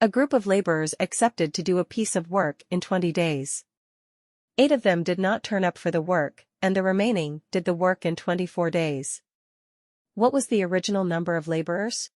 A group of laborers accepted to do a piece of work in 20 days. 8 of them did not turn up for the work, and the remaining did the work in 24 days. What was the original number of laborers?